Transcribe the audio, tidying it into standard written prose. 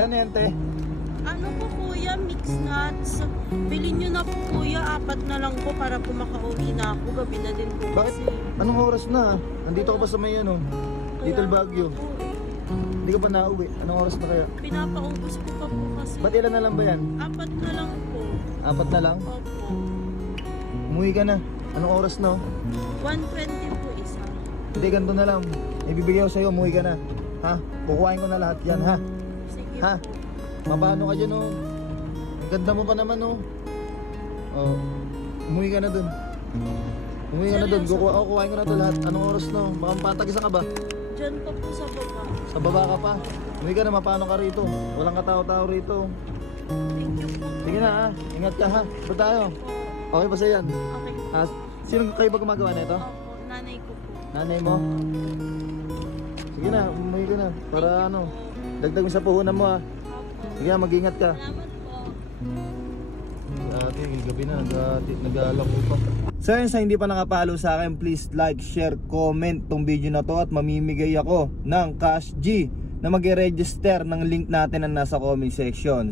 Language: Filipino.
Ano yan, te? Ano po kuya, mixed nuts. Bilhin nyo na po kuya, 4 na lang po para po makauwi na ako. Gabi na din po Bakit? kasi. Anong oras na? Nandito ka pa sa may ano? Little Kaya Baguio. po, eh. Hindi ka pa nauwi. Anong oras na kaya? Pinapaubos ko pa po kasi. Ba't ilan na lang ba yan? 4 na lang po. 4 na lang? Opo. Umuwi ka na. Anong oras na? 120 po isa. Hindi, ganito na lang. Ibibigay ko sa'yo, umuwi ka na. Ha? Kukuhain ko na lahat yan, ha? Sige Ha? po. Mapano ka dyan, oh? Ang ganda mo pa naman, oh. Oh. Umuwi ka na dun. Umuwi ka na dun. Kukuhain ko na to lahat. Anong oras na? Baka mapatagisa ka ba? Diyan pa po sa baba. Sa baba ka pa. Umuwi ka na, mapano ka rito. Walang katao-tao rito. Thank you po. Sige na, ha? Ingat ka, ha? Ba tayo? Po. Okay ba sa'yo yan? Okay po. Ah, sino kayo ba gumagawa nito? Opo, nanay ko po. Nanay mo? Sige na, umuwi ka na. Para ano, dagdag mo sa puhunan mo, ha? Opo. Sige na, mag-ingat ka. Salamat po. Ate, gabi na, nag-aalak ko pa. So yun, sa hindi pa nakapalo sa akin, please like, share, comment tong video na to at mamimigay ako ng Cash G na mag-register ng link natin na nasa comment section.